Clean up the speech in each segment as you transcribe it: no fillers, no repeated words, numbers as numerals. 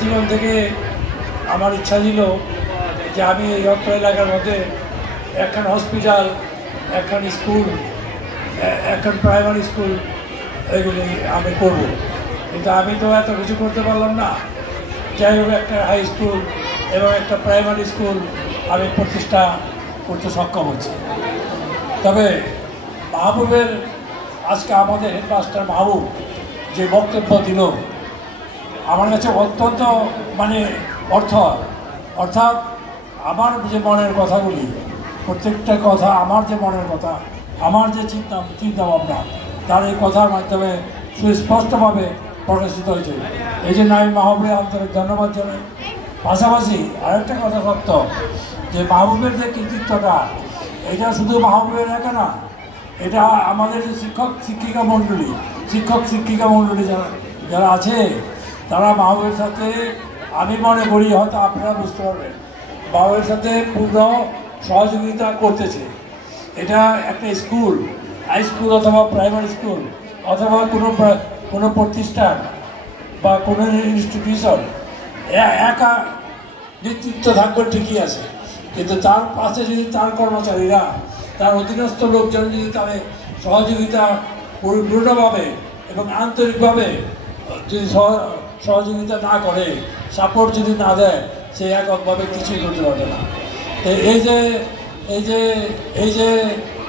জীবন থেকে আমার ইচ্ছা ছিল যে আমি এই অত্র এলাকার মধ্যে একখান হসপিটাল, একখান স্কুল, একখান প্রাইমারি স্কুল এগুলি আমি করব। কিন্তু আমি তো এত কিছু করতে পারলাম না। যাই হোক, একটা হাই স্কুল এবং একটা প্রাইমারি স্কুল আমি প্রতিষ্ঠা করতে সক্ষম হচ্ছি। তবে মাহবুবের আজকে আমাদের হেডমাস্টার মাহবুব যে বক্তব্য দিল আমার কাছে অত্যন্ত অর্থাৎ আমার যে মনের কথাগুলি, প্রত্যেকটা কথা আমার যে মনের কথা, আমার যে চিন্তা ভাবনা, তার এই কথার মাধ্যমে সুস্পষ্টভাবে প্রকাশিত হয়েছে। এই জন্য আমি মাহবুবের আন্তরিক ধন্যবাদ জানাই। পাশাপাশি আরেকটা কথা সত্য যে মাহবুবের যে কৃতিত্বটা, এটা শুধু মাহবুবের একা না, এটা আমাদের যে শিক্ষক শিক্ষিকা মণ্ডলী যারা আছে, তারা মাহবুবের সাথে, আমি মনে করি হয়তো আপনারা বুঝতে পারবেন, মাহবুবের সাথে পূর্ণ সহযোগিতা করতেছে। এটা একটা স্কুল, হাই স্কুল অথবা প্রাইমারি স্কুল অথবা কোনো প্রতিষ্ঠান বা কোনো ইনস্টিটিউশন একা নেতৃত্ব থাকবে ঠিকই আছে, কিন্তু তার পাশে যদি তার কর্মচারীরা, তার অধীনস্থ লোকজন যদি তাদের সহযোগিতা পরিপূর্ণভাবে এবং আন্তরিকভাবে যদি সহযোগিতা না করে, সাপোর্ট যদি না দেয়, সে এককভাবে কিছুই করতে পারবে না। এই যে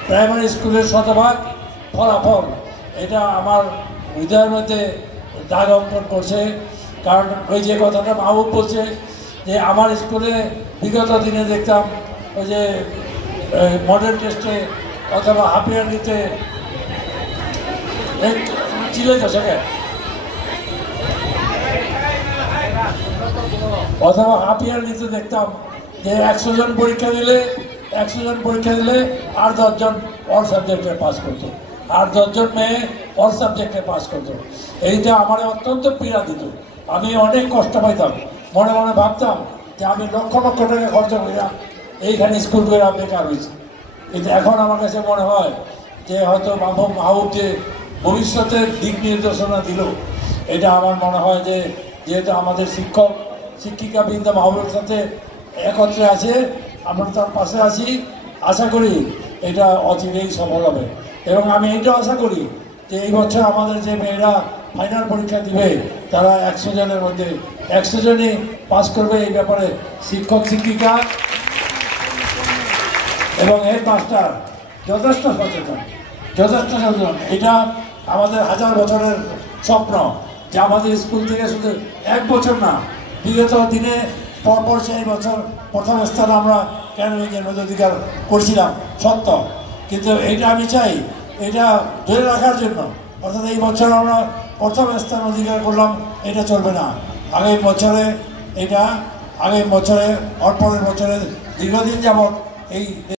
প্রাইমারি স্কুলের শতভাগ ফলাফল, এটা আমার হৃদয়ের মধ্যে দাগ অঙ্কন করছে। কারণ ওই যে কথাটা মাহবুব বলছে যে আমার স্কুলে বিগত দিনে দেখতাম ওই যে মডেল টেস্টে অথবা হাফ ইয়ারলিতে চিলে তো সেখানে অথবা হাফ ইয়ারলিতে দেখতাম যে 100 জন পরীক্ষা দিলে 8 10 জন অল সাবজেক্টে পাস করতো, 8 10 জন মেয়ে অল সাবজেক্টে পাস করতো। এইটা আমার অত্যন্ত পীড়া দিত। আমি অনেক কষ্ট পাইতাম, মনে মনে ভাবতাম যে আমি লক্ষ লক্ষ টাকা খরচা করিয়া এইখানে স্কুল করে বেকার হয়েছি। কিন্তু এখন আমার কাছে মনে হয় যে হয়তো মাহবুব যে ভবিষ্যতের দিক নির্দেশনা দিল, এটা আমার মনে হয় যে যেহেতু আমাদের শিক্ষক শিক্ষিকাবৃন্দ মাহবুবের সাথে একত্রে আছে, আমরা তার পাশে আছি, আশা করি এটা অচিরেই সফল হবে। এবং আমি এইটাও আশা করি যে এই বছর আমাদের যে মেয়েরা ফাইনাল পরীক্ষা দিবে, তারা 100 জনের মধ্যে 100 জনই পাস করবে। এই ব্যাপারে শিক্ষক শিক্ষিকা এবং হেডমাস্টার যথেষ্ট সচেতন। এটা আমাদের 1000 বছরের স্বপ্ন যে আমাদের স্কুল থেকে শুধু 1 বছর না, বিগত দিনে পরপর সেই বছর প্রথম স্থান আমরা কেন নিজের অধিকার করছিলাম সত্য, কিন্তু এটা আমি চাই এটা ধরে রাখার জন্য। অর্থাৎ এই বছর আমরা প্রথম স্থান অধিকার করলাম, এটা চলবে না। আগামী বছরে অপরের বছরে দীর্ঘদিন যাবৎ এই